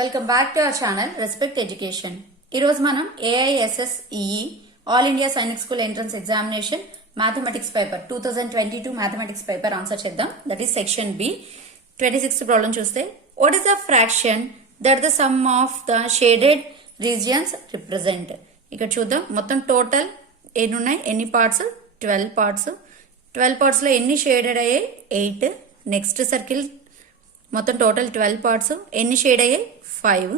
Welcome back to our channel respect education. ఈరోజు మనం AISSEE all India Sainik school entrance examination mathematics paper 2022 mathematics paper answer చేద్దాం. That is section B. 26th problem చూస్తే, what is the fraction that the sum of the shaded regions represent. ఇక్కడ చూద్దాం, మొత్తం total ఎన్ని ఉన్నాయి, ఎన్ని పార్ట్స్, 12 పార్ట్స్. 12 పార్ట్స్ లో ఎన్ని షేడెడ్ అయ్యాయి, 8. నెక్స్ట్ సర్కిల్ మొత్తం టోటల్ 12 పార్ట్స్, ఎన్ని షేడ్ అయ్యాయి, 5.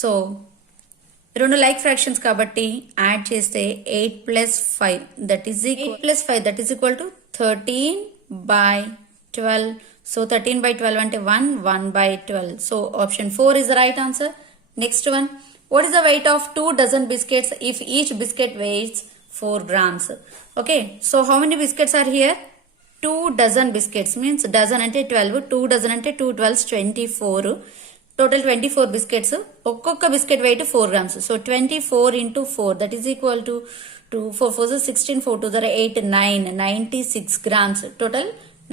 సో రెండు లైక్ ఫ్రాక్షన్స్ కాబట్టి యాడ్ చేస్తే 8 + 5 దట్ ఈస్ 5 = 13/12. సో 13/12 అంటే 1/12. So option 4 is the right answer. Next one, what is the weight of 2 dozen biscuits if each biscuit weighs 4 grams? Okay, so how many biscuits are here? 2 dozen biscuits means dozen ante 12, 2 dozen ante 2 12s 24, total 24 biscuits. ఒక్కొక్క biscuit weight 4 grams. So 24 into 4 that is equal to 4 4 16, 4 2 8 9 96 grams. Total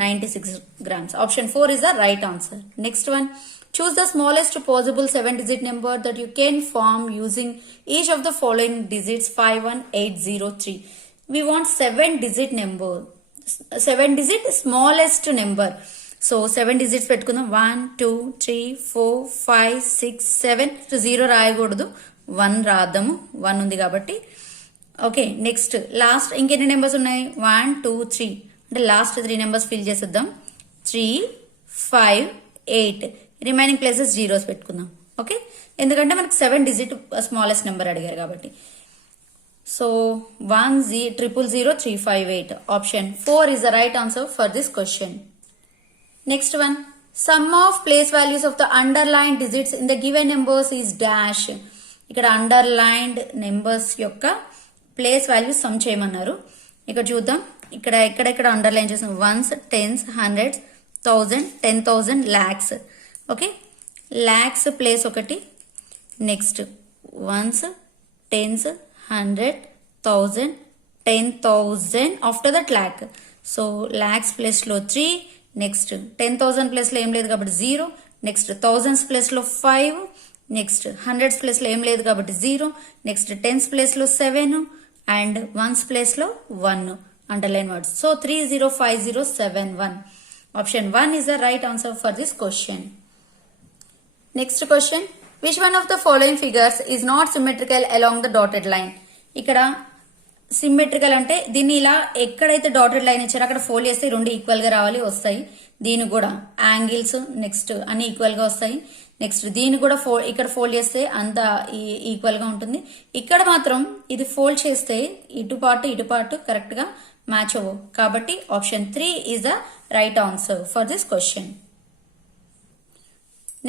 96 grams. Option 4 is the right answer. Next one, choose the smallest possible 7-digit number that you can form using each of the following digits 51803. We want 7-digit number. 7-digit smallest number. So 7 digits పెట్టుకుందాం. 1 2 3 4 5 6 7. 0 రాయకూడదు, 1 రాద్దాము, 1 ఉంది కాబట్టి. Okay, next last ఇంకెన్ని numbers ఉన్నాయి, 1 2 3 అంటే last 3 numbers fill చేసేద్దాం. 3 5 8 remaining places zeros పెట్టుకుందాం. Okay, ఎందుకంటే మనకి 7-digit స్మాలెస్ట్ నెంబర్ అడిగారు కాబట్టి. So 1000358. Option 4 is the right answer for this question. Next one, sum of place values of the underlined digits in the given numbers is dash. ఇక్కడ underlined numbers యొక్క place values some చేయమన్నారు. ఇక్కడ చూద్దాం, ఇక్కడ ఎక్కడెక్కడ underline చేసాం, 1s 10s 100s 1000 10,000 lakhs. Okay, lakhs place ఒకటి. Next 1s 10s 100 1000 10,000 after that lakh. So lakhs place లో 3, నెక్స్ట్ 10,000 ప్లేస్ లో ఏం లేదు కాబట్టి 0, నెక్స్ట్ thousands ప్లేస్ లో 5, నెక్స్ట్ hundreds ప్లేస్ లో ఏం లేదు కాబట్టి 0, నెక్స్ట్ tens ప్లేస్ లో 7 అండ్ ones ప్లేస్ లో 1 underline words. So 305071. Option 1 is the right answer for this question. Next question, which one of the following figures is not symmetrical along the dotted line? ఇక్కడ symmetrical అంటే దీన్ని ఇలా ఎక్కడైతే dotted line ఇచ్చారో అక్కడ fold చేస్తే రెండు ఈక్వల్ గా రావాలి, వస్తాయి. దీని కూడా యాంగిల్స్ నెక్స్ట్ అన్ని ఈక్వల్ గా వస్తాయి. నెక్స్ట్ దీన్ని కూడా ఇక్కడ ఫోల్డ్ చేస్తే అంత ఈక్వల్ గా ఉంటుంది. ఇక్కడ మాత్రం ఇది ఫోల్డ్ చేస్తే ఇటు పార్ట్ కరెక్ట్ గా మ్యాచ్ అవ్వవు. కాబట్టి option 3 is the right answer for this question.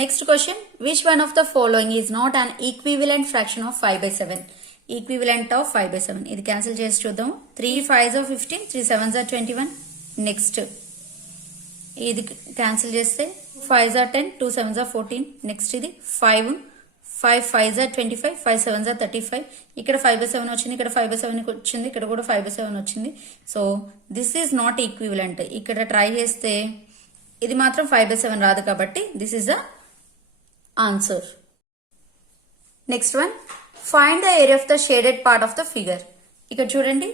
Next question, which one of the following is not an equivalent fraction of 5/7? Equivalent of 5/7. ఇది క్యాన్సిల్ చేసి చూద్దాం. 3 5s are 15, 3 7s are 21. Next ఇది cancel చేస్తే 5s are 10, 2 7s are 14. Next ఇది 5 5s are 25, 5 7s are 35. ఇక్కడ 5/7 వచ్చింది, ఇక్కడ 5/7 వచ్చింది, ఇక్కడ కూడా 5/7 వచ్చింది. So this is not equivalent. ఇక్కడ ట్రై చేస్తే ఇది మాత్రం 5/7 రాదు కాబట్టి this is the answer. Next one, find the area of the shaded part of the figure. ఇక్కడ చూడండి,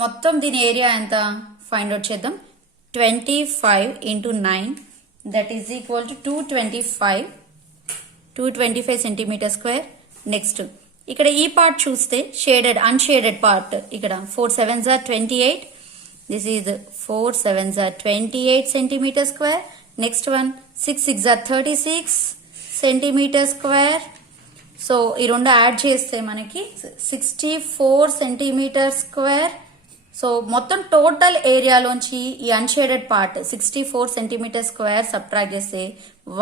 మొత్తం దీని ఏరియా ఎంత ఫైండ్ అవుట్ చేద్దాం. 25 into 9 that is equal to 225 centimetre square. Next ఇక్కడ ఈ పార్ట్ చూస్తే షేడెడ్ అన్షేడెడ్ పార్ట్, ఇక్కడ 4 7s are 28. This is 4 7s are 28 centimetre square. Next one 6 6s are 36 centimetre square. So ఈ రెండు యాడ్ చేస్తే మనకి 64 సెంటీమీటర్ స్క్వేర్. సో మొత్తం total ఏరియాలోంచి ఈ unshaded part 64 centimetre square subtract చేస్తే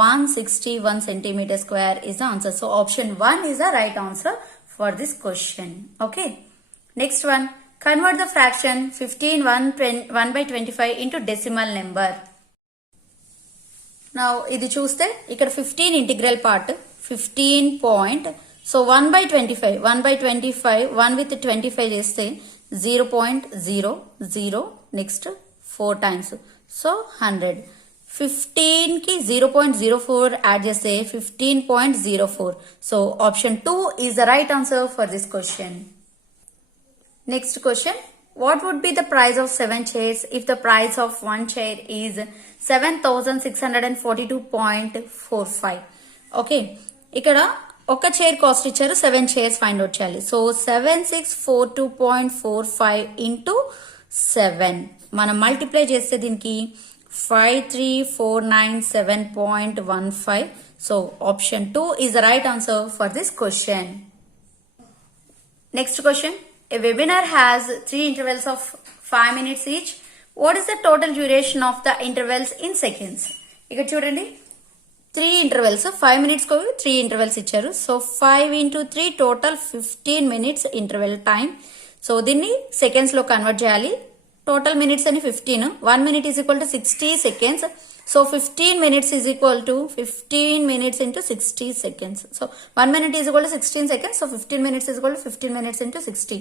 161 centimetre square is the answer. So option 1 is the right answer for this question. Okay. Next one, convert the fraction 15 1/25 into decimal number. Now ఇది చూస్తే ఇక్కడ 15 integral part 15 point. So 1/25 1 with 25 చేస్తే 0.00. Next 4 times. So 100. 15 కి 0.04 add చేస్తే 15.04. So option 2 is the right answer for this question. Next question. What would be the price of 7 chairs if the price of 1 chair is 7,642.45? Okay, ఇక్కడ ఒక chair cost ఇచ్చారు, 7 chairs find out చేయాలి. So 7642.45 into 7 మనం multiply చేస్తే దీనికి 53,497.15. So option 2 is the right answer for this question. Next question. A webinar has 3 intervals of 5 minutes each. What is the total duration of the intervals in seconds? ఇక్కడ చూడండి, 3 intervals 5 minutes కు 3 intervals ఇచ్చారు. So 5 into 3 total 15 minutes interval time. So దీన్ని seconds లో convert చేయాలి. Total minutes అని 15. 1 minute is equal to 60 seconds. So 15 minutes is equal to 15 minutes into 60 seconds. So 1 minute is equal to 16 seconds. So 15 minutes is equal to 15 minutes into 60.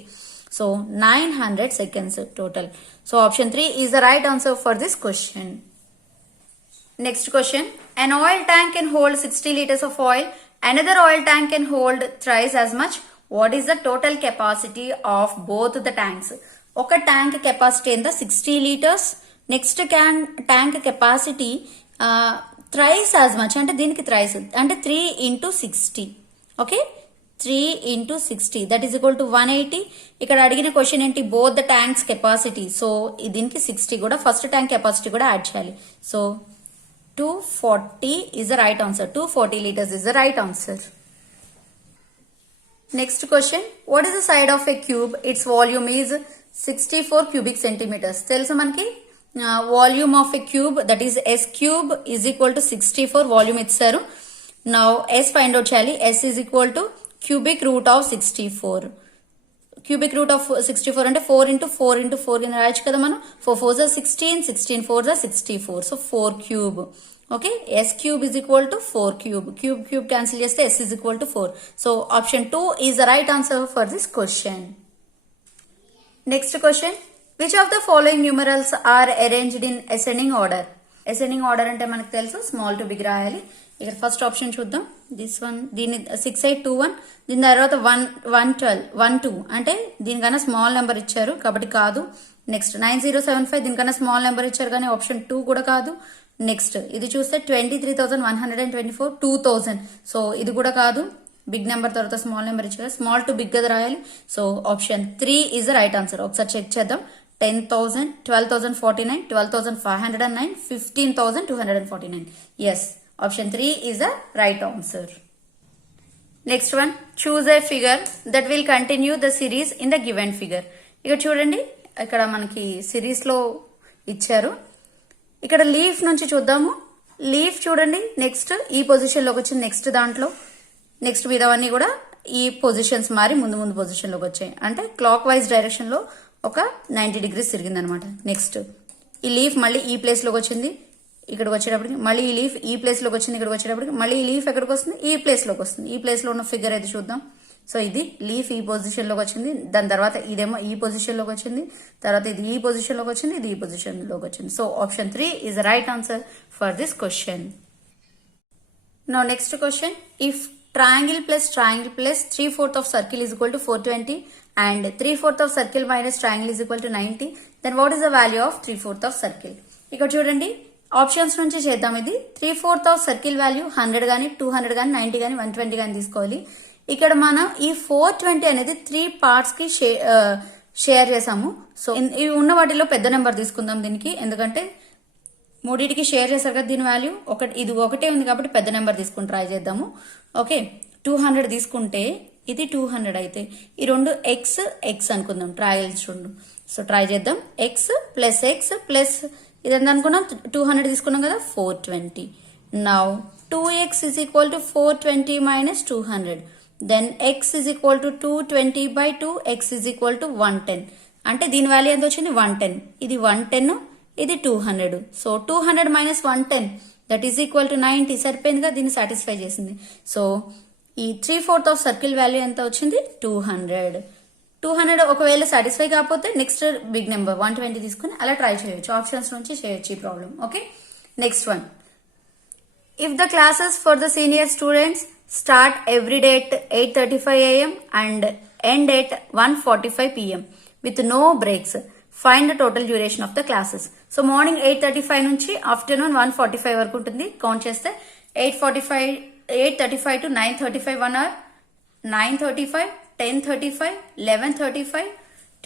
So 900 seconds total. So option 3 is the right answer for this question. Next question. An oil tank can hold 60 liters of oil. Another oil tank can hold thrice as much. What is the total capacity of both the tanks? ఒక tank capacity ఎంత? 60 litres. Next tank capacity thrice as much, అంటే దీనికి thrice అంటే 3 into 60. Okay, 3 into 60 that is equal to 180. ఇక్కడ అడిగిన question ఏంటి? Both the tanks capacity. So దీనికి 60 కూడా ఫస్ట్ ట్యాంక్ కెపాసిటీ కూడా యాడ్ చేయాలి. So 240 is the right answer. 240 liters is the right answer. Next question. What is the side of a cube? Its volume is 64 cubic centimeters. తెలుసు మనకి volume of a cube that is S cube is equal to 64 volume ఇచ్చారు. Now S find out చేయాలి. S is equal to cubic root of 64. Cubic root of 64 అంటే 4 into 4 into 4 కింద రాయొచ్చు కదా మనం. 4 4s are 16, 16 4s are 64. So 4 cube. Okay, S cube is equal to 4 cube. Cube cancel చేస్తే S is equal to 4. So option 2 is the right answer for this question. Next question. Which of the following numerals are arranged in ascending order? Ascending order అంటే మనకు తెలుసు, small to big రాయాలి. ఇక్కడ first option చూద్దాం. This one, దీని 6821, దీని తర్వాత 112 12 అంటే దీనికన్నా స్మాల్ నెంబర్ ఇచ్చారు కాబట్టి కాదు. నెక్స్ట్ 9075, దీనికన్నా స్మాల్ నెంబర్ ఇచ్చారు కానీ ఆప్షన్ 2 కూడా కాదు. నెక్స్ట్ ఇది చూస్తే 23,124 2000. సో ఇది కూడా కాదు. బిగ్ నెంబర్ తర్వాత స్మాల్ నెంబర్ ఇచ్చారు, స్మాల్ టు బిగ్ గా రాయాలి. So option 3 is the right answer. ఒకసారి చెక్ చేద్దాం. 10,000, 12,049, 12,509, 15,249. Yes, option 3 is the right answer. Next one. Choose a figure that will continue the series in the given figure. ఇక్కడ చూడండి, ఇక్కడ మనకి series లో ఇచ్చారు. ఇక్కడ లీఫ్ నుంచి చూద్దాము. లీఫ్ చూడండి, నెక్స్ట్ ఈ పొజిషన్ లోకి వచ్చింది. నెక్స్ట్ దాంట్లో నెక్స్ట్ మిగతావన్నీ కూడా ఈ పొజిషన్స్ మారి ముందు ముందు పొజిషన్ లోకి వచ్చాయి. అంటే క్లాక్ వైజ్ డైరెక్షన్ లో ఒక 90 degrees తిరిగింది అనమాట. నెక్స్ట్ ఈ లీఫ్ మళ్ళీ ఈ ప్లేస్ లోకి వచ్చింది, ఇక్కడికి వచ్చేటప్పటికి మళ్ళీ ఈ లీఫ్ ఈ ప్లేస్ లోకి వచ్చింది, ఇక్కడికి వచ్చేటప్పటికి మళ్ళీ ఈ లీఫ్ ఎక్కడికి వస్తుంది? ఈ ప్లేస్ లోకి వస్తుంది. ఈ ప్లేస్ లో ఉన్న ఫిగర్ అయితే చూద్దాం. సో ఇది లీఫ్ ఈ పొజిషన్ లోకి వచ్చింది, దాని తర్వాత ఇదేమో ఈ పొజిషన్ లోకి వచ్చింది, తర్వాత ఇది ఈ పొజిషన్ లోకి వచ్చింది, ఇది ఈ పొజిషన్ లోకి వచ్చింది. So option 3 is the right answer for this question. Now next question. If triangle plus 3/4 of circle is equal to 420 and 3/4 of circle minus triangle is equal to 90, then what is the value of 3/4 of circle? ఇక్కడ చూడండి, options నుంచి చేద్దాం. ఇది 3/4 of circle value 100 గానీ 200 గానీ 90 గానీ 120 గానీ తీసుకోవాలి. ఇక్కడ మనం ఈ 420 అనేది 3 parts కి షేర్ చేసాము. సో ఇవి ఉన్న వాటిలో పెద్ద నెంబర్ తీసుకుందాం దీనికి, ఎందుకంటే మూడింటికి షేర్ చేశారు కదా దీని వాల్యూ. ఇది ఒకటే ఉంది కాబట్టి పెద్ద నెంబర్ తీసుకుని ట్రై చేద్దాము. ఓకే, 200 తీసుకుంటే ఇది 200 అయితే ఈ రెండు ఎక్స్ అనుకుందాం, ట్రయల్స్ రెండు. సో ట్రై చేద్దాం. ఎక్స్ ప్లస్ ఇదంతా అనుకున్నాం, 200 తీసుకున్నాం కదా, 420. Now 2x is equal to 420 minus 200. Then x is equal to 220/2, x is equal to 110. అంటే దీని వాల్యూ ఎంత వచ్చింది? 110. ఇది 110, ఇది 200. So 200 minus 110 that is equal to 90. సరిపోయిందిగా, దీన్ని సాటిస్ఫై చేసింది. సో ఈ 3/4 ఆఫ్ సర్కిల్ వాల్యూ ఎంత వచ్చింది? 200. 200 ఒకవేళ సాటిస్ఫై కాకపోతే నెక్స్ట్ బిగ్ నెంబర్ 120 తీసుకుని అలా ట్రై చేయొచ్చు. ఆప్షన్స్ నుంచి చేయొచ్చు ఈ problem. Okay, Next one. If the classes for the senior students start every day at 8:35 a.m. and end at 1:45 p.m. with no breaks, find the total duration of the classes. So morning 8:35 నుంచి afternoon 1:45 వరకు ఉంటుంది. Count చేస్తే 8:35 to 9:35 1 hour, 9:35, 10:35, 11:35,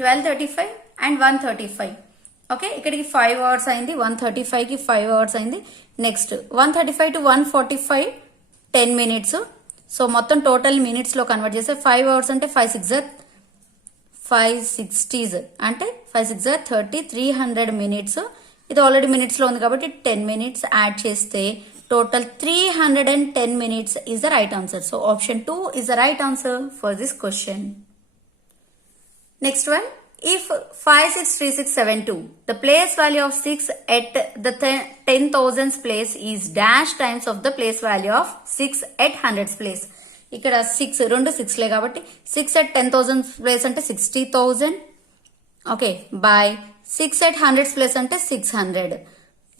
12:35 and 1:35. Okay, ఇక్కడికి 5 hours అయింది. 1:35 కి 5 hours అయింది. Next 1:35 to 1:45 10 minutes. So మొత్తం total minutes లో కన్వర్ట్ చేస్తే 5 అవర్స్ అంటే 5 60s అంటే 5 6 30 300 మినిట్స్. ఇది ఆల్రెడీ మినిట్స్ లో ఉంది కాబట్టి 10 మినిట్స్ యాడ్ చేస్తే total 310 minutes is the right answer. So option 2 is the right answer for this question. Next one. If 563672, the place value of 6 at the 10,000s place is dash times of the place value of 6 at 100s place. ఇక్కడ 6 రెండు 6లే కాబట్టి 6 at 10,000 place అంటే 60,000. Okay, by 6 at 100s place అంటే 600.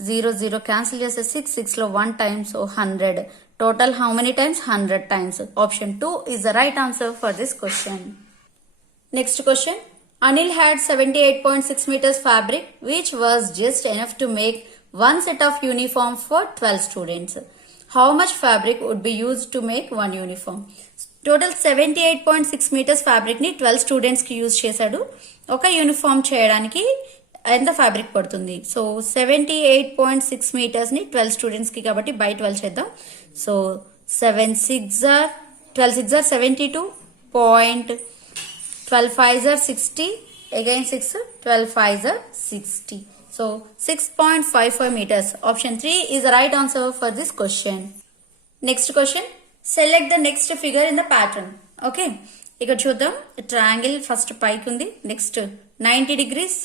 0 cancel చేస్తే 6 లో 1 time, so 100. Total how many times? 100 times. Option 2 is the right answer for this question. Next question. Anil had 78.6 meters fabric which was just enough to make one set of uniform for 12 students. How much fabric would be used to make one uniform? Total 78.6 meters fabric ni 12 students ki use చేశాడు. ఒక uniform చేయడానికి ఎంత fabric పడుతుంది? So 78.6 meters ని 12 students కి కాబట్టి by 12 చేద్దాం. So 7 6 are 12 6 are 72. 12 5s are 60, again 6, 12 5s are 60. So 6.55 meters. Option 3 is the right answer for this question. Next question. Select the next figure in the pattern. Okay. ఇక్కడ చూద్దాం. Triangle first పైకి ఉంది. Next 90 degrees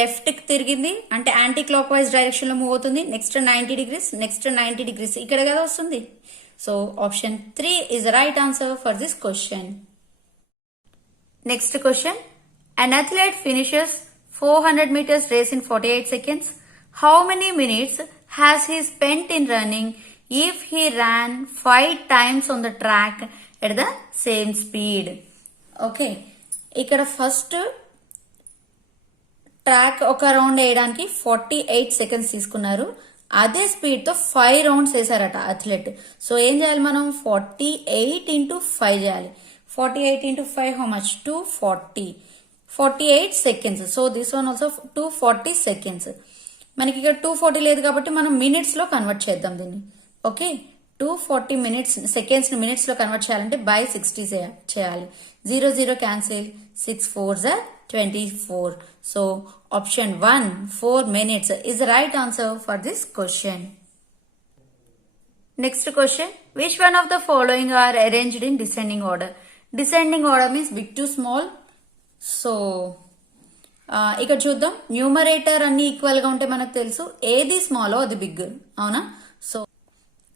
left కి తిరిగింది అంటే anti clock wise direction లో move అవుతుంది. Next 90 degrees, next 90 degrees ఇక్కడ కదా వస్తుంది. So option 3 is the right answer for this question. Next question. An athlete finishes 400 meters race in 48 seconds. How many minutes has he spent in running if he ran 5 times on the track at the same speed? Okay. ఇక్కడ first track ఒక round వేయడానికి 48 seconds తీసుకున్నారు. అదే speed తో 5 rounds వేసారట athlete. So ఏం చేయాలి మనం? 48 into 5 చేయాలి. 48 into 5 how much? 240. 48 seconds. So this one also 240 seconds. మనకి ఇక్కడ 240 లేదు కాబట్టి మనం మినిట్స్ లో కన్వర్ట్ చేద్దాం దీన్ని. ఓకే, 240 minutes సెకండ్స్ ని మినిట్స్ లో కన్వర్ట్ చేయాలంటే బై 60 చేయాలి. 0 cancel. 6 4s are 24. So option 1 4 minutes is the right answer for this question. Next question. Which one of the following are arranged in descending order? Descending order means big to small. So ఇక్కడ చూద్దాం. Numerator అన్ని equal గా ఉంటే మనకు తెలుసు ఏది small అది big, అవునా? సో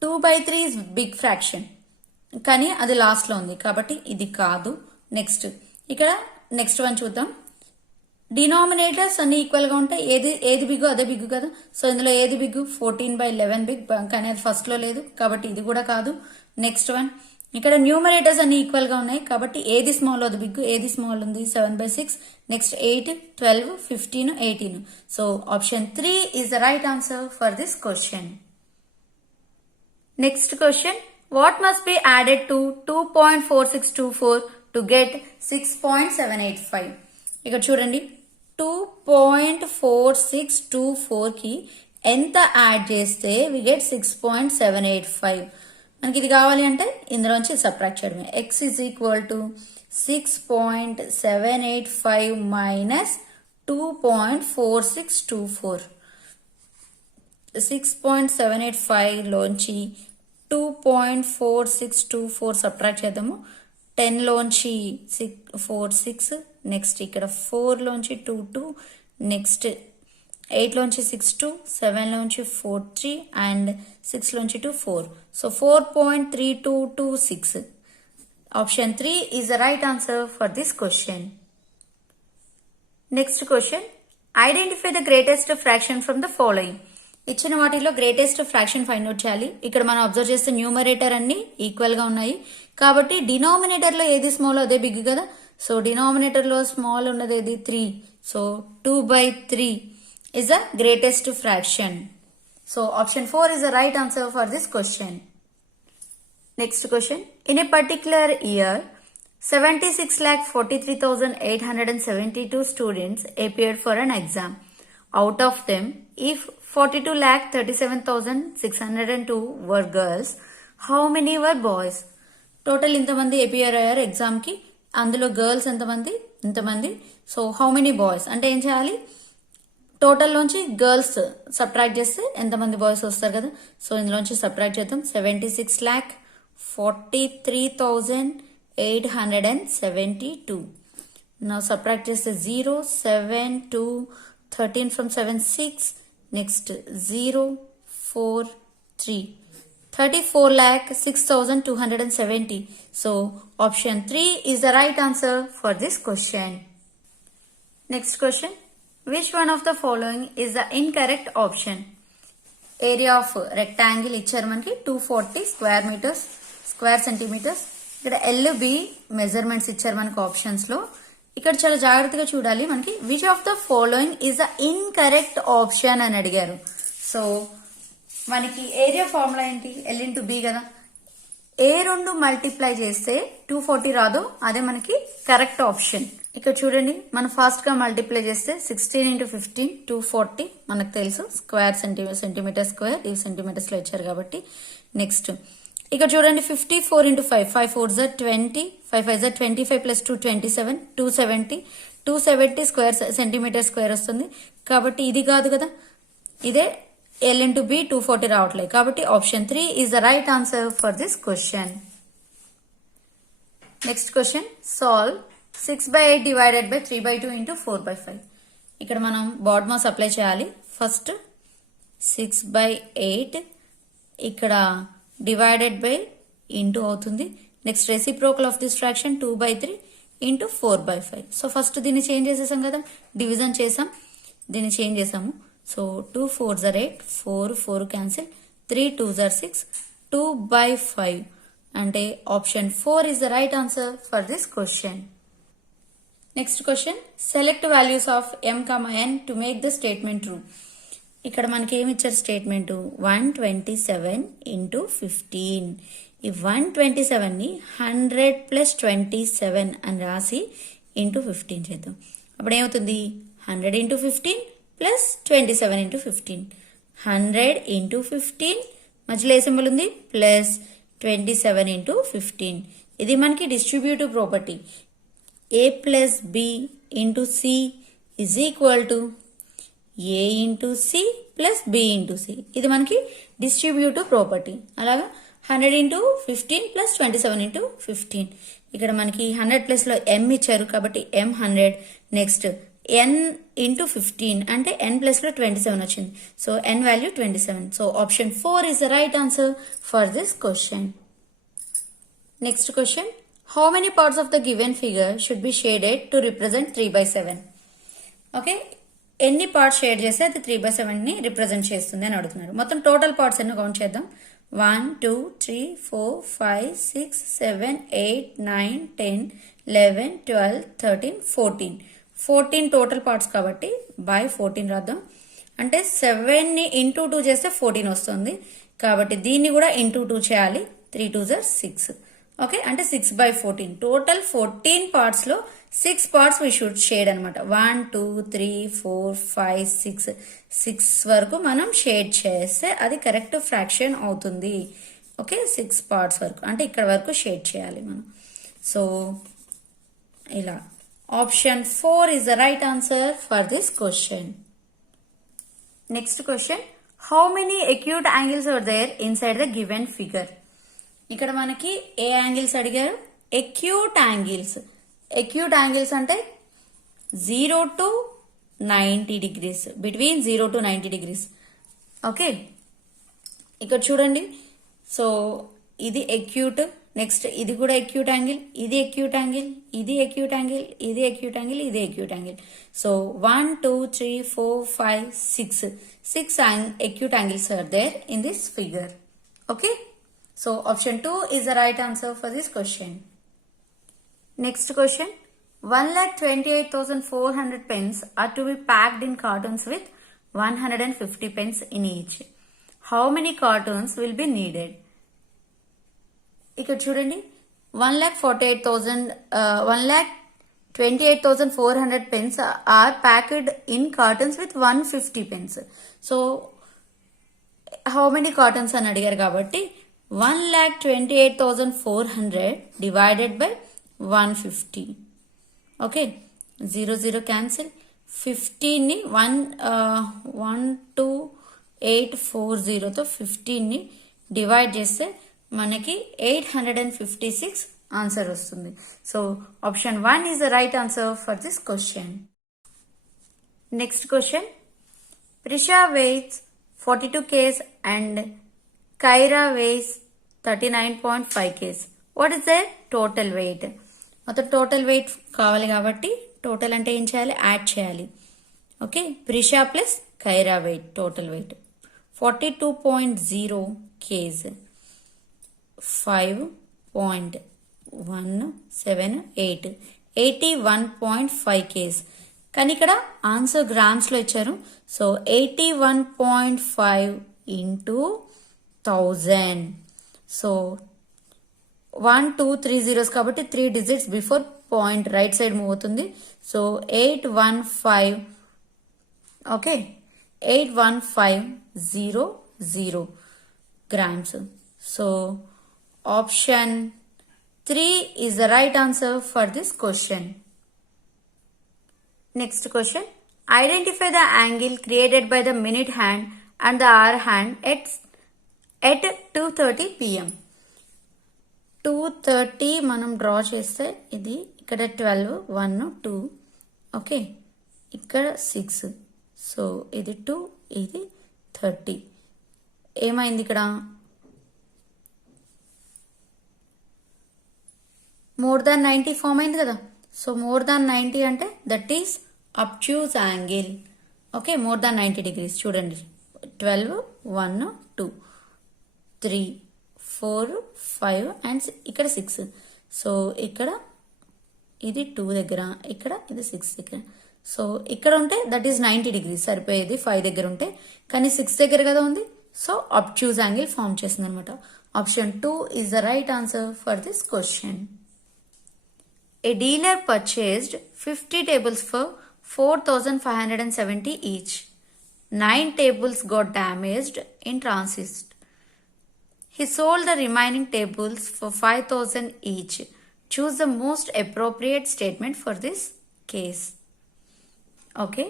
2/3 is బిగ్ ఫ్రాక్షన్, కానీ అది లాస్ట్ లో ఉంది కాబట్టి ఇది కాదు. నెక్స్ట్ ఇక్కడ నెక్స్ట్ వన్ చూద్దాం. డినామినేటర్స్ అన్ని ఈక్వల్ గా ఉంటాయి. ఏది బిగ్ అదే బిగ్ కదా. సో ఇందులో ఏది బిగ్? 14/11 బిగ్, కానీ అది ఫస్ట్ లో లేదు కాబట్టి ఇది కూడా కాదు. Next one. ఇక్కడ న్యూమరేటర్స్ అన్ని ఈక్వల్ గా ఉన్నాయి కాబట్టి ఏది స్మాల్ అది బిగ్. ఏది స్మాల్ ఉంది? 7/6. Next 8, 12, 15, 18. So option 3 is the right answer for this question. Next question. What must be added to 2.4624 to get 6.785? ఇక్కడ చూడండి. 2.4624 కి ఎంత యాడ్ చేస్తే we get 6.785? మనకి ఇది కావాలి అంటే ఇందులోంచి సబ్ట్రాక్ట్ చేయడమే. x is equal to 6.785 minus 2.4624. 6.785 లోంచి 2.4624 సబ్ట్రాక్ట్ చేద్దాము. 10 లోంచి 4 6, నెక్స్ట్ ఇక్కడ 4 లోంచి 2 2, నెక్స్ట్ 8 లోంచి 6 2, 7 లోంచి 4 3 అండ్ 6 లోంచి 2 4. So 4.3226. Option 3 is the right answer for this question. Next question. Identify the greatest fraction from the following. ఇచ్చిన వాటిలో గ్రేటెస్ట్ ఫ్రాక్షన్ ఫైండ్ అవుట్ చేయాలి. ఇక్కడ మనం అబ్జర్వ్ చేస్తే న్యూమరేటర్ అన్ని ఈక్వల్ గా ఉన్నాయి కాబట్టి డినామినేటర్ లో ఏది స్మాల్ అదే బిగ్ కదా. సో డినామినేటర్ లో స్మాల్ ఉన్నది ఏది 3. So 2/3 is the greatest fraction. So option 4 is the right answer for this question. Next question. In a particular year, 76,43,872 students appeared for an exam. Out of them, if 42,37,602 were girls, how many were boys? Total ఇంతమంది appear అయ్యారు exam కి, అందులో girls ఎంతమంది, ఇంతమంది. So how many boys అంటే ఏం చేయాలి, total లోంచి గర్ల్స్ సబ్ట్రాక్ట్ చేస్తే ఎంతమంది బాయ్స్ వస్తారు కదా. సో ఇందులోంచి సబ్ట్రాక్ట్ చేద్దాం. 76,43,872. నా సబ్ట్రాక్ట్ చేస్తే 0, 7, 2, 13 from 7, 6. Next 0, 4, 3. 34,06,270. So option 3 is the right answer for this question. Next question. Which one of the following is the incorrect option? Area of rectangle ఇచ్చారు మనకి 240 స్క్వేర్ మీటర్స్, స్క్వేర్ సెంటీమీటర్స్. ఇక్కడ LB measurements ఇచ్చారు మనకి options లో. ఇక్కడ చాలా జాగ్రత్తగా చూడాలి. మనకి which of the following is the incorrect option అని అడిగారు. సో మనకి ఏరియా ఫార్ములా ఏంటి, L ఇంటూ B కదా. ఏ రెండు మల్టిప్లై చేస్తే 240 రాదు, అదే మనకి కరెక్ట్ ఆప్షన్. ఇక్కడ చూడండి, మనం ఫాస్ట్ గా మల్టిప్లై చేస్తే 16 into 15 240 మనకు తెలుసు. స్క్వేర్ సెంటీమీటర్ స్క్వేర్, ఇవి సెంటీమీటర్స్ లో ఇచ్చారు కాబట్టి. నెక్స్ట్ ఇక్కడ చూడండి 54 into 5 5 4 is 20, 5 5 is 25 plus 2 27, 270 square centimetre square వస్తుంది కాబట్టి ఇది కాదు కదా. ఇదే L into B 240 రావట్లేదు కాబట్టి option 3 is the right answer for this question. Next question. Solve 6/8 divided by 3/2 into 4/5. ఇక్కడ మనం బాడ్ మాస్ అప్లై చేయాలి. ఫస్ట్ 6/8 ఇక్కడ డివైడెడ్ బై ఇంటూ అవుతుంది. Next reciprocal of this fraction 2/3 into 4/5. So first దీన్ని change చేసేసాం కదా, డివిజన్ చేసాం, దీన్ని చేంజ్ చేసాము. So 2 4s are 8, 4 cancel, 3 2s are 6, 2/5 అంటే option 4 is the right answer for this question. Next question. Select values of m, n to make the statement true. ఇక్కడ మనకి ఏమి ఇచ్చారు స్టేట్మెంట్ 127 into 15. ఈ 127 ని 100 plus 27 అని రాసి ఇంటూ 15 చేద్దాం. అప్పుడు ఏమవుతుంది 100 into 15 plus 27 into 15. 100 into 15 మధ్యలో ఏ సింబల్ ఉంది ప్లస్ 27 into 15. ఇది మనకి distributive property. A plus B into C is equal to A into C plus B into C. ఇది మనకి డిస్ట్రిబ్యూటివ్ ప్రాపర్టీ. అలాగా 100 into 15 plus 27 into 15. ఇక్కడ మనకి 100 ప్లస్ లో M ఇచ్చారు కాబట్టి M 100. నెక్స్ట్ N into 15 అంటే N ప్లస్ లో 27 వచ్చింది. So N value 27. So option 4 is the right answer for this question. Next question. How many parts of the given figure should be shaded to represent 3/7? Okay, ఎన్ని parts shade చేస్తే అది 3/7 ని represent చేస్తుంది అని అడుగుతున్నారు. మొత్తం టోటల్ పార్ట్స్ ఎన్ని count చేద్దాం. 1 2 3 4 5 6 7 8 9 10 11 12 13 14 టోటల్ పార్ట్స్ కాబట్టి బై 14 రాద్దాం. అంటే 7 ని ఇంటూ 2 చేస్తే 14 వస్తుంది కాబట్టి దీన్ని కూడా ఇంటూ 2 చేయాలి. 3 2s are 6. ఓకే, అంటే 6/14. టోటల్ 14 పార్ట్స్ లో 6 పార్ట్స్ వి షుడ్ షేడ్ అనమాట. 1 2 3 4 5 6 వరకు మనం షేడ్ చేస్తే అది కరెక్ట్ ఫ్రాక్షన్ అవుతుంది. ఓకే, 6 పార్ట్స్ వరకు అంటే ఇక్కడ వరకు షేడ్ చేయాలి మనం. సో ఇలా option 4 is the right answer for this question. Next question. How many acute angles are there inside the given figure? ఇక్కడ మనకి ఏ యాంగిల్స్ అడిగారు, ఎక్యూట్ యాంగిల్స్. ఎక్యూట్ యాంగిల్స్ అంటే 0 to 90 degrees, between 0 to 90 degrees. Okay, ఇక్కడ చూడండి. So ఇది acute, next ఇది కూడా acute angle, ఇది acute angle, ఇది acute angle, ఇది acute angle, ఇది acute angle. So 1, 2, 3, 4, 5, 6. 6 acute angles are there in this figure. Okay. So option 2 is the right answer for this question. Next question. 1,28,400 pens are to be packed in cartons with 150 pens in each. How many cartons will be needed? ఇక్కడ చూడండి 1,28,400 pens are packed in cartons with 150 pens. So how many cartons అని అడిగారు కాబట్టి 1,28,400 divided by 150. Okay 0 cancel 15ని 12840తో 15ని divide చేస్తే మనకి 856 ఆన్సర్ వస్తుంది. So option 1 is the right answer for this question. Next question. Prisha weights 42 kgs and Kyra weights 39.5 kgs. What is the total weight? మొత్తం టోటల్ వెయిట్ కావాలి కాబట్టి టోటల్ అంటే ఏం చేయాలి? యాడ్ చేయాలి. Okay Prisha plus Kyra weight total weight 42.0 kgs 5.178 81.5 kgs. కానీ ఇక్కడ answer grams లో ఇచ్చారు. So 81.5 into 1000. సో 1 2 3 zeros కాబట్టి 3 digits before point right side move అవుతుంది. So 815 okay 81500 grams. So option 3 is the right answer for this question. Next question. Identify the angle created by the minute hand and the hour hand at 2:30 p.m. 2:30 మనం draw చేస్తే ఇది ఇక్కడ 12 1 2 okay ఇక్కడ 6 so ఇది 2 ఇది 30 ఏమైంది ఇక్కడ more than 90 form అయింది కదా. సో మోర్ దాన్ 90 అంటే that is అబ్ట్యూజ్ angle. Okay more than 90 degrees చూడండి 12 1 2 3 4 5 అండ్ ఇక్కడ 6. సో ఇక్కడ ఇది 2 దగ్గర ఇక్కడ ఇది 6 దగ్గర. సో ఇక్కడ ఉంటే దట్ ఈస్ 90 degrees సరిపోయేది 5 దగ్గర ఉంటే, కానీ 6 దగ్గర కదా ఉంది. సో అబ్ట్యూజ్ యాంగిల్ ఫామ్ చేసింది అనమాట. Option 2 is the right answer for this question. A dealer purchased 50 tables for 4,570 each. 9 tables got damaged in transit. He sold the remaining tables for 5,000 each. Choose the most appropriate statement for this case. Okay.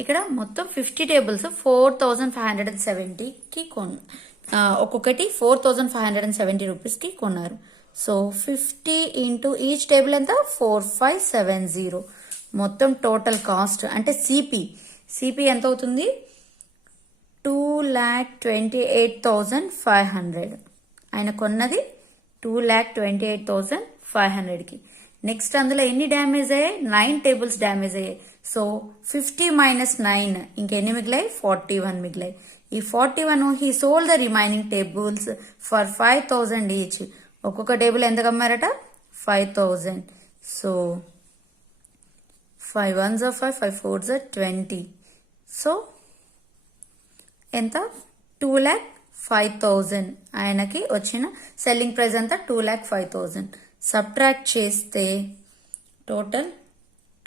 ఇక్కడ మొత్తం 50 tables 4,570కి ఒక్కొక్కటి 4,570 రూపీస్కి కొన్నారు. So 50 into each table ఎంత 4570. మొత్తం total cost అంటే CP ఎంత అవుతుంది 2,28,500. ఆయన కొన్నది 2,28,500కి. నెక్స్ట్ అందులో ఎన్ని డ్యామేజ్ అయ్యాయి 9 టేబుల్స్ డ్యామేజ్ అయ్యాయి. సో 50 మైనస్ 9 ఇంకెన్ని మిగిలాయి 41 మిగిలాయి. ఈ 41 he sold the remaining tables for 5,000 each. ఒక్కొక్క టేబుల్ ఎంత అమ్మారట 5,000. So 5 1s are 5 5 4s are 20. So ఎంత 2,05,000 ఆయనకి వచ్చిన సెల్లింగ్ ప్రైస్ అంతా 2,05,000. సబ్ట్రాక్ట్ చేస్తే టోటల్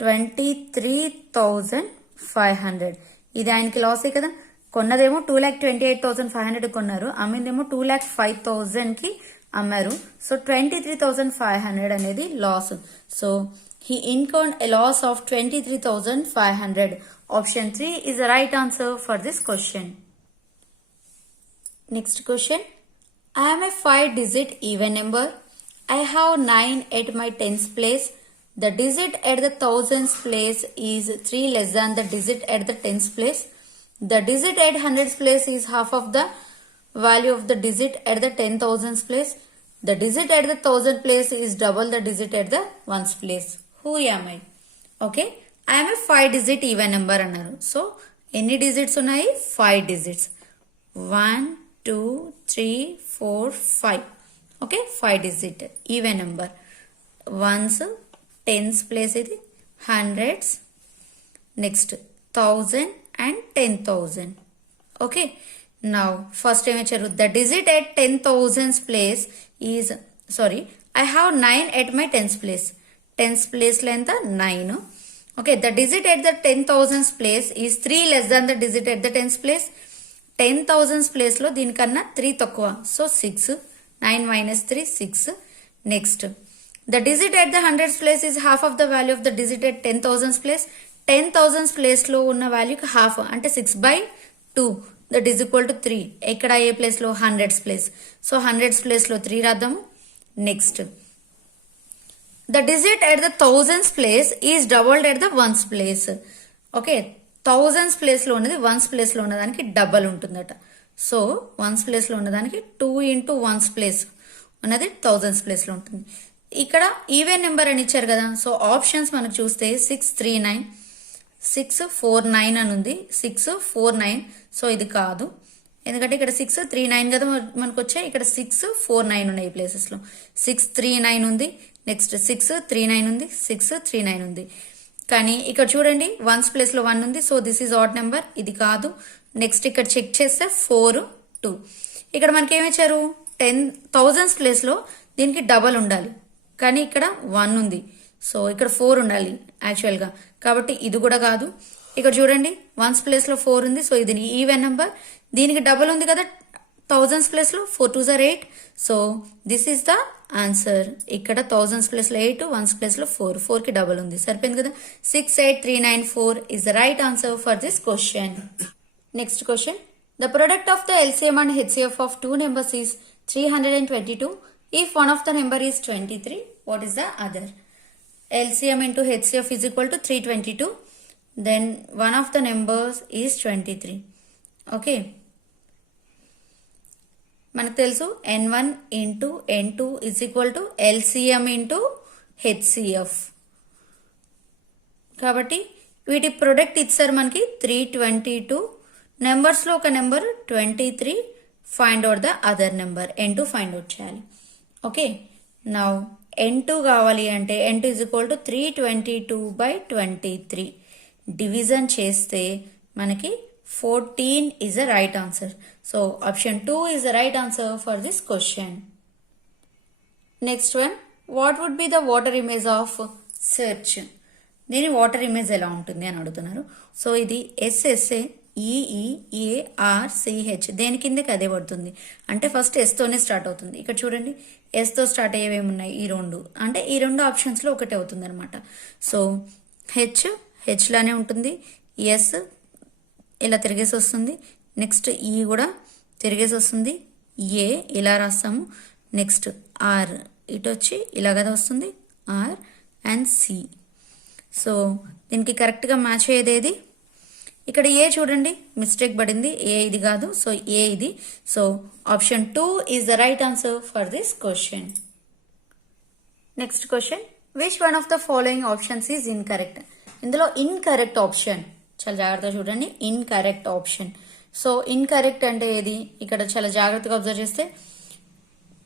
23,500. ఇది ఆయనకి లాసే కదా. కొన్నదేమో 2,28,500 కొన్నారు, అమ్మిందేమో 2,05,000కి అమ్మారు. సో 23,500 అనేది loss. So he incurred a loss of 23,500. Option 3 is the right answer for this question. Next question. I am a 5-digit even number. I have 9 at my tens place. The digit at the thousands place is 3 less than the digit at the tens place. The digit at hundreds place is half of the value of the digit at the 10,000s place. The digit at the 1000 place is double the digit at the ones place. Who am I? Okay, I am a 5 digit even number అన్నారు. So ఎన్ని digits ఉన్నాయి? 5 digits. 1 2 3 4 5. Okay, 5 digit even number. Ones tens place ఇది, hundreds, next 1000 and 10,000. Okay, now first time icharu the digit at 10,000's place is, sorry, I have 9 at my tens place. Tens place lo enta 9. Okay, the digit at the 10,000's place is 3 less than the digit at the tens place. 10,000's place lo దీనికన్నా 3 తక్కువ, so 6. 9 minus 3 6. Next, the digit at the hundreds place is half of the value of the digit at 10,000's place. 10,000's place లో ఉన్న వాల్యూకి half అంటే 6/2 that is equal to 3. ఎక్కడ ఏ place లో? Hundreds place. So hundreds place లో 3 రాద్దాము. Next, the digit at the 1000's place is doubled at the ones place. Okay, 1000's place లో ఉన్నది వన్స్ ప్లేస్ లో ఉన్నదానికి డబల్ ఉంటుందట. సో వన్స్ ప్లేస్ లో ఉన్నదానికి 2 into వన్స్ ప్లేస్ ఉన్నది 1000's ప్లేస్ లో ఉంటుంది. ఇక్కడ ఈవెన్ నెంబర్ అని ఇచ్చారు కదా, సో ఆప్షన్స్ మనకు చూస్తే 639, 649 అని ఉంది. 649, సో ఇది కాదు, ఎందుకంటే ఇక్కడ 639 కదా మనకు వచ్చాయి, ఇక్కడ 649 ఉన్నాయి ఈ ప్లేసెస్ లో. 639 ఉంది, నెక్స్ట్ 639 ఉంది, 639 ఉంది. కానీ ఇక్కడ చూడండి వన్స్ ప్లేస్ లో 1 ఉంది, so this is odd number, ఇది కాదు. నెక్స్ట్ ఇక్కడ చెక్ చేస్తే 4 2. ఇక్కడ మనకి ఏమిచ్చారు? 10,000's ప్లేస్ లో దీనికి డబల్ ఉండాలి, కానీ ఇక్కడ 1 ఉంది, సో ఇక్కడ 4 ఉండాలి యాక్చువల్ గా, కాబట్టి ఇది కూడా కాదు. ఇక్కడ చూడండి వన్స్ ప్లేస్ లో 4 ఉంది, సో ఇది ఈవెన్ నెంబర్, దీనికి డబల్ ఉంది కదా 1000's ప్లేస్ లో, 4 2s are 8. So this is the answer. ఇక్కడ 1000's ప్లేస్ లో 8, వన్స్ ప్లేస్ లో 4, 4 కి డబల్ ఉంది, సరిపోయింది కదా. 68394 is the right answer for this question. Next question, the product of the LCM and HCF of two numbers is 322. If one of the number is 23, what is the other? LCM into HCF is equal to 322. Then one of the numbers is 23. Okay. మనకు తెలుసు N1 into N2 is equal to LCM into HCF. కాబట్టి వీటి product ఇచ్చారు మనకి 322. Numbers లో ఒక number 23. Find out the other number N2 find out చేయాలి. Okay, now N2 కావాలి అంటే N2 is equal to 322/23. Division చేస్తే మనకి 14 is the right answer. So option 2 is the right answer for this question. Next one, what would be the water image of search? దీని water image ఎలా ఉంటుంది అని అడుగుతున్నారు. So ఇది SSA EEARCH దేని కిందకి అదే పడుతుంది, అంటే ఫస్ట్ S తోనే స్టార్ట్ అవుతుంది. ఇక్కడ చూడండి S తో స్టార్ట్ అయ్యేవి ఉన్నాయి, ఈ రెండు, అంటే ఈ రెండు ఆప్షన్స్ లో ఒకటే అవుతుంది అనమాట. సో హెచ్ లానే ఉంటుంది, S ఇలా తిరిగేసి వస్తుంది, నెక్స్ట్ E కూడా తిరిగేసి వస్తుంది, A ఇలా రాస్తాము, నెక్స్ట్ R ఇటు వచ్చి ఇలా కదా వస్తుంది, R అండ్ C. సో దీనికి కరెక్ట్గా మ్యాచ్ అయ్యేది ఏది? ఇక్కడ ఏ చూడండి మిస్టేక్ పడింది, ఏ ఇది కాదు, సో ఏ ఇది. So option 2 is the right answer for this question. Next question, which one of the following options is incorrect? ఇందులో ఇన్కరెక్ట్ ఆప్షన్ చాలా జాగ్రత్తగా చూడండి, ఇన్కరెక్ట్ ఆప్షన్. సో ఇన్కరెక్ట్ అంటే ఏది? ఇక్కడ చాలా జాగ్రత్తగా అబ్జర్వ్ చేస్తే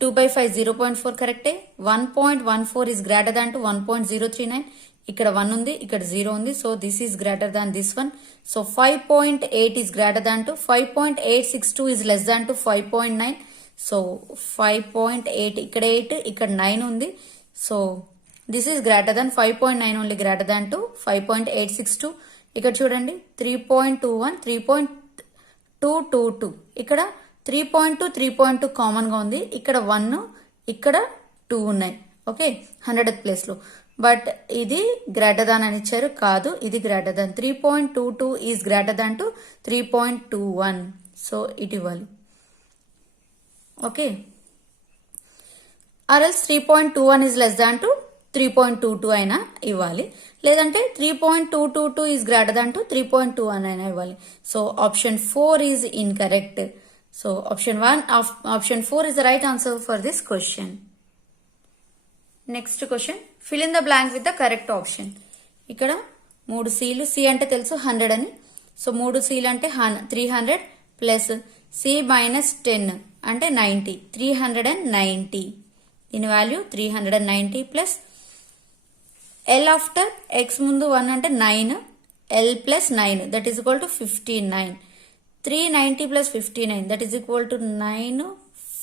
2/5 0.4 కరెక్టే, 1.14 ఈజ్ గ్రేటర్ దాన్ టు 1.039. ఇక్కడ 1 ఉంది, ఇక్కడ 0 ఉంది, so this is greater than this one. So 5.8 is greater than to 5.862 is less than to 5.9. So 5.8 ఇక్కడ 8 ఇక్కడ 9 ఉంది, so this is greater than 5.9 only greater than to 5.862. ఇక్కడ చూడండి 3.21 3.222 ఇక్కడ 3.2 3.2 కామన్ గా ఉంది, ఇక్కడ 1 ఇక్కడ 2 ఉన్నాయి. ఓకే, 100th ప్లేస్ లో, బట్ ఇది గ్రేటర్ దాన్ అని ఇచ్చారు, కాదు ఇది greater than. 3.22 is greater than to 3.21, so ఇటు ఇవ్వాలి. ఓకే, ఆర్ఎల్స్ 3.21 ఈజ్ లెస్ దాన్ టు 3.22 అయినా ఇవ్వాలి, లేదంటే 3.222 ఈజ్ గ్రేటర్ దాన్ టు 3.21 అయినా ఇవ్వాలి. So option 4 is incorrect. So option 4 is the right answer for this question. Next question, fill in the blank with the correct option. ఇక్కడ 3 Cలు, C అంటే తెలుసు 100 అని. So 3 Cలు అంటే 300 ప్లస్ C మైనస్ 10 అంటే 90, 390. దీని value 390 plus L after X ముందు 1 అంటే 9, L plus 9 that is equal to 59. 390 plus 59 that is equal to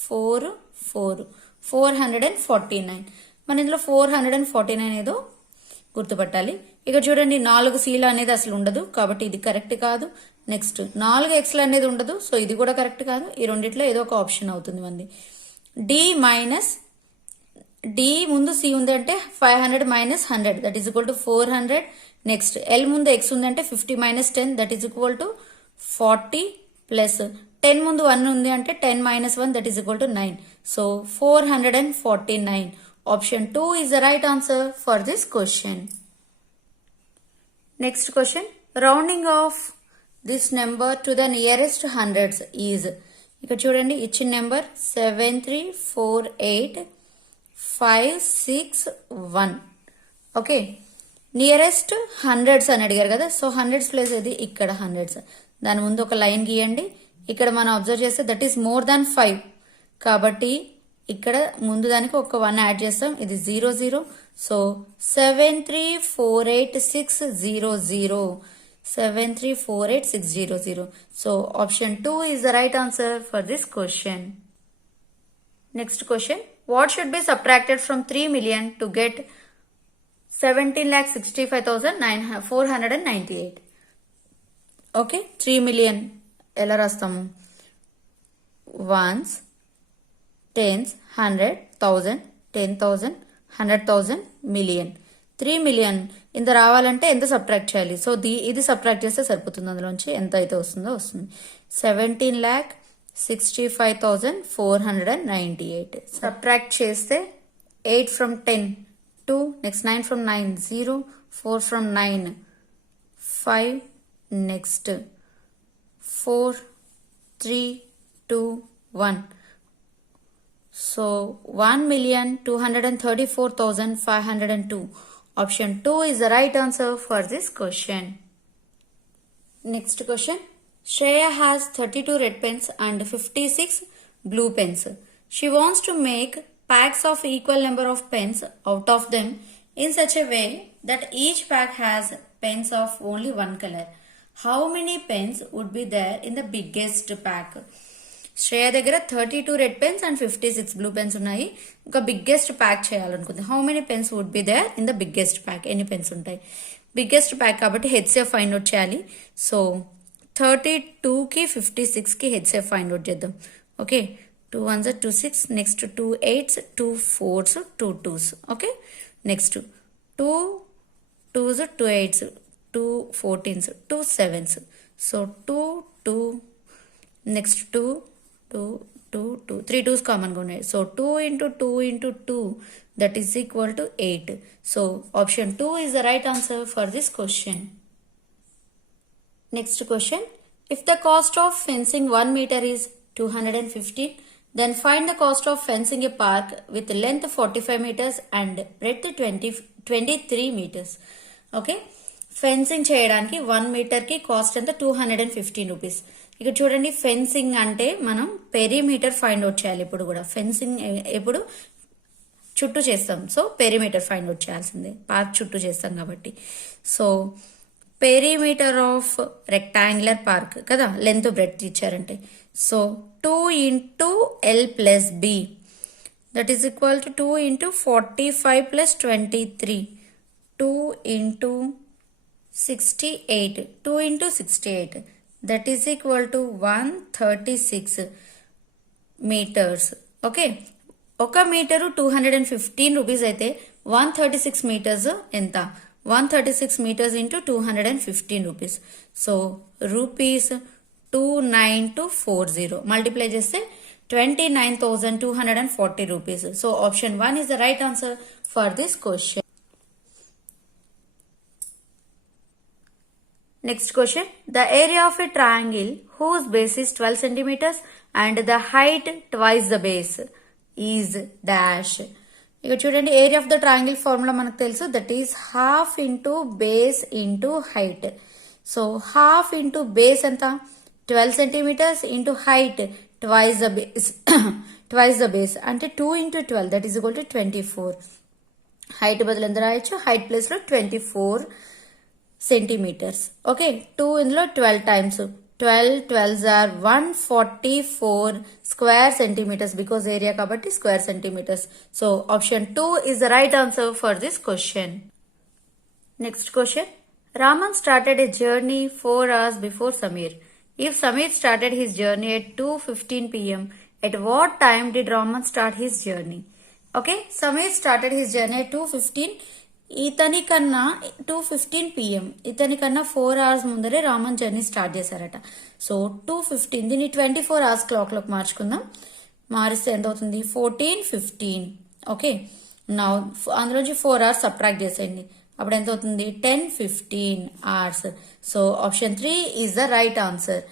449. మన ఇందులో 449 ఏదో గుర్తుపట్టాలి. ఇక్కడ చూడండి 4 Cలు అనేది అసలు ఉండదు కాబట్టి ఇది కరెక్ట్ కాదు. నెక్స్ట్ 4 Xలు అనేది ఉండదు, సో ఇది కూడా కరెక్ట్ కాదు. ఈ రెండిట్లో ఏదో ఒక ఆప్షన్ అవుతుంది మనది. డి ముందు సి ఉంది అంటే 500 minus 100 that is equal to 400. Next L ముందు ఎక్స్ ఉంది అంటే 50 minus 10 that is equal to 40 plus 10 ముందు 1 ఉంది అంటే 10 minus 1 that is equal to 9. So 449. Option 2 is the right answer for this question. Next question, rounding off this number to the nearest hundreds is, ఇక్కడ చూడండి ఇచ్చిన number 7348561. Okay, nearest hundreds అని అడిగారు కదా, so hundreds place ఇది ఇక్కడ hundreds. దాని ముందు ఒక లైన్ గీయండి. ఇక్కడ మనం అబ్జర్వ్ చేస్తే దట్ ఈస్ మోర్ దాన్ 5 కాబట్టి ఇక్కడ ముందు దానికి ఒక 1 యాడ్ చేస్తాం, ఇది 00. So 7348600, 7348600. So option 2 is the right answer for this question. Next question, what should be subtracted from 3 million to get 17,65,498? Okay, 3 million ఎలా రాస్తాము? Once, tense, 100, 1000, 10,000, 100,000, million. 3 million ఇంత రావాలంటే ఎంత సబ్ట్రాక్ట్ చేయాలి? సో ఇది సబ్ట్రాక్ట్ చేస్తే సరిపోతుంది, అందులోంచి ఎంత అయితే వస్తుందో వస్తుంది. 17,65,498 సబ్ట్రాక్ట్ చేస్తే 8 from 10 2, next 9 from 9 0, 4 from 9 5, next 4 3 2 1. So 1,234,502. Option 2 is the right answer for this question. Next question, Shreya has 32 red pens and 56 blue pens. She wants to make packs of equal number of pens out of them in such a way that each pack has pens of only one color. How many pens would be there in the biggest pack? Shreya దగ్గర 32 red pens and 56 blue pens ఉన్నాయి. ఒక biggest pack చేయాలనుకుంది. How many pens would be there in the biggest pack? ఎన్ని pens ఉంటాయి? Biggest pack కాబట్టి HCF find out చేయాలి. So 32కి 56కి హెచ్సిఎఫ్ ఫైండ్ అవుట్ చేద్దాం. Okay, 2 1s 2 6, next 2 8s 2 4s 2 2s. Okay, next 2 2s 2 8s 2 14s 2 7s. So 2 2, next 2 2 2 2, 3 2s కామన్గా ఉన్నాయి. So 2 into 2 into 2 that is equal to 8. So option 2 is the right answer for this question. Next question, if the cost of fencing 1 meter is 215, then find the cost of fencing a park with length 45 meters and breadth 23 meters. Okay, fencing చేయడానికి 1 మీటర్కి cost ఎంత? 215 rupees. ఇక్కడ చూడండి, fencing అంటే మనం perimeter find out చేయాలి. ఇప్పుడు కూడా fencing ఎప్పుడు చుట్టూ చేస్తాం, సో పెరిమీటర్ ఫైండ్ అవుట్ చేయాల్సిందే, పార్క్ చుట్టూ చేస్తాం కాబట్టి. So perimeter of rectangular park కదా, లెంత్ బ్రెడ్త్ ఇచ్చారంటే. So 2 into L plus B that is equal to 2 into 45 plus 23, 2 into 68, 2 into 68 that is equal to 136 meters. Okay, ఒక metre 215 rupees అయితే 136 metres ఎంత? 136 meters into 215 rupees. So rupees 29240 multiply చేస్తే 29,240 rupees. So option 1 is the right answer for this question. Next question. The area of a triangle whose base is 12 centimeters and the height twice the base is dash. ఇక్కడ చూడండి, area of the triangle formula మనకు తెలుసు, that is half into base into height. So half into base ఎంత, 12 centimetres into height twice the base twice the base అంటే 2 ఇంటూ 12 that is equal to 24. Height బదులు ఎంత రాయొచ్చు, హైట్ ప్లేస్ లో 24 centimetres. Okay, 2 ఇందులో 12 times 12 12s are 144 square centimeters because area kabatti square centimeters. So option 2 is the right answer for this question. Next question. Raman started a journey 4 hours before Samir. If Samir started his journey at 2:15 p.m., at what time did Raman start his journey? Okay, Samir started his journey at 2:15. ఇతని కన్నా 2:15 p.m. ఇతని కన్నా 4 hours ముందరే Raman journey start చేశారట. So 2:15 దీన్ని 24 hours clock లోకి మార్చుకుందాం. మారిస్తే ఎంత అవుతుంది, 14:15. ఓకే, నా అందులోంచి 4 hours సబ్ట్రాక్ట్ చేసేయండి, అప్పుడు ఎంత అవుతుంది, 10:15 hours. So option 3 is the right answer.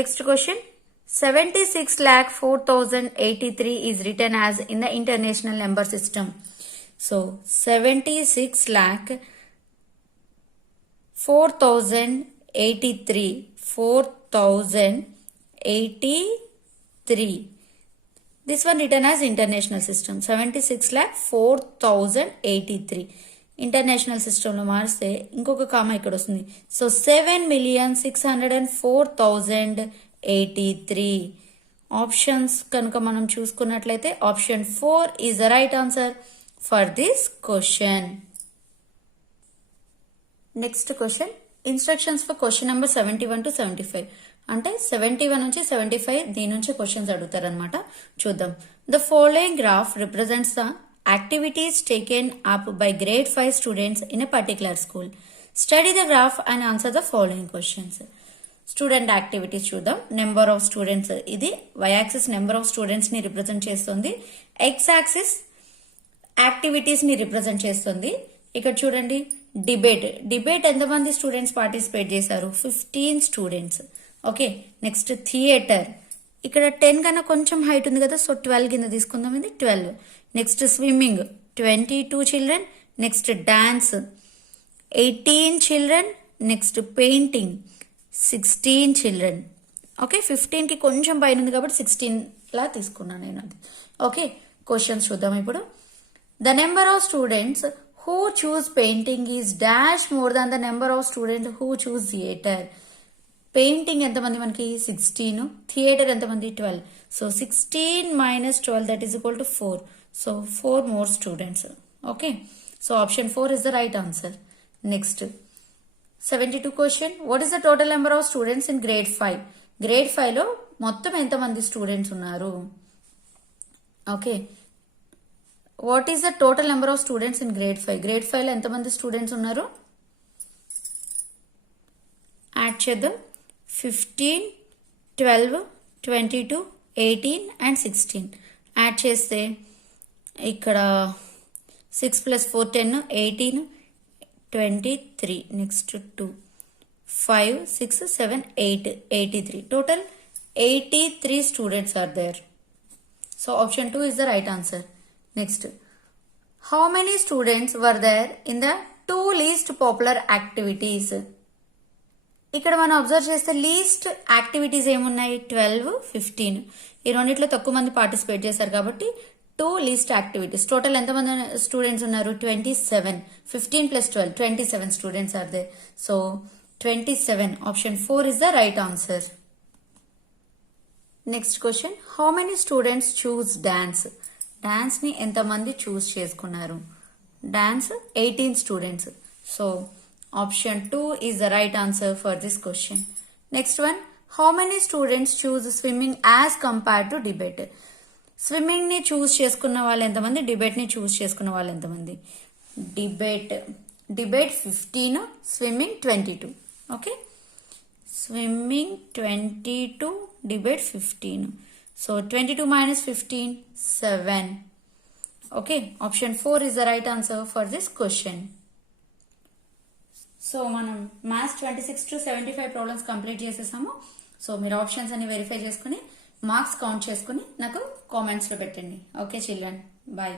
Next question. 76,04,083 is written as in the international number system. So 4083. This one written as international system. 76,04,083. International సిస్టంలో మారిస్తే ఇంకొక కామా ఇక్కడ వస్తుంది. సో 7,604,083. ఆప్షన్స్ కనుక మనం చూసుకున్నట్లయితే option 4 is the right answer for this question. Next question. Instructions for question number 71 to 75. అంటే 71 నుంచి 75 దీని నుంచి క్వశ్చన్స్ అడుగుతారనమాట. చూద్దాం. The following graph represents the activities taken up by grade 5 students in a particular school. Study the graph and answer the following questions. Student activities చూద్దాం. Number of students, ఇది y axis number of students ని represent చేస్తుంది, x axis activities ని represent చేస్తుంది. ఇక్కడ చూడండి, debate ఎంతమంది students participate చేశారు, 15 స్టూడెంట్స్. ఓకే, నెక్స్ట్ థియేటర్, ఇక్కడ 10 కన్నా కొంచెం హైట్ ఉంది కదా, సో 12 కింద తీసుకుందాం, ఇది 12. Next swimming 22 children. Next dance 18 children. Next painting 16 children. Okay, 15 కి కొంచెం పైన ఉంది కాబట్టి 16 లా తీసుకున్నాను నేను అది. ఓకే, క్వశ్చన్స్ చూద్దాం ఇప్పుడు. The number of students who choose painting is dash more than the number of students who choose theatre. Painting ఎంతమంది మనకి 16, థియేటర్ ఎంతమంది 12. So 16 minus 12 that is equal to 4. So 4 more students. Okay, so option 4 is the right answer. Next, 72 question. What is the total number of students in grade 5? Grade 5 లో మొత్తం ఎంతమంది students ఉన్నారు. Okay, what is the total number of students in grade 5? Grade 5 లో ఎంతమంది students ఉన్నారు, add చేద్దాం. 15, 12, 22, 18 and 16 add చేస్తే ఇక్కడ 6 + 4 10, 18, 23. Next 2, 5, 6, 7, 8, 83. Total 83 students are there. So option 2 is the right answer. Next, how many students were there in the 2 least popular activities? ఇక్కడ మనం observe చేస్తే least activities ఏమున్నాయి, 12, 15. ఈ రెండిట్లో తక్కువ మంది పార్టిసిపేట్ చేశారు కాబట్టి 2 లీస్ట్ యాక్టివిటీస్. టోటల్ ఎంతమంది స్టూడెంట్స్ ఉన్నారు, 27. 15 + 12, 27 students are they. So 27. Option 4 is the right answer. Next question. How many students choose dance? Dance ని ఎంతమంది చూస్ చేసుకున్నారు? Dance 18 students. So option 2 is the right answer for this question. Next one. How many students choose swimming as compared to debate? Swimming ని చూస్ చేసుకున్న వాళ్ళు ఎంతమంది, debate ని చూస్ చేసుకున్న వాళ్ళు ఎంతమంది? Debate 15, swimming 22. Okay, swimming 22, debate 15. So 22 minus 15, 7. Okay, option 4 is the right answer for this question. సో మనం మ్యాథ్స్ 26 to 75 ప్రాబ్లమ్స్ కంప్లీట్ చేసేసాము. సో మీరు ఆప్షన్స్ అన్ని వెరిఫై చేసుకుని మార్క్స్ కౌంట్ చేసుకుని నాకు కామెంట్స్ లో పెట్టండి. Okay children, bye.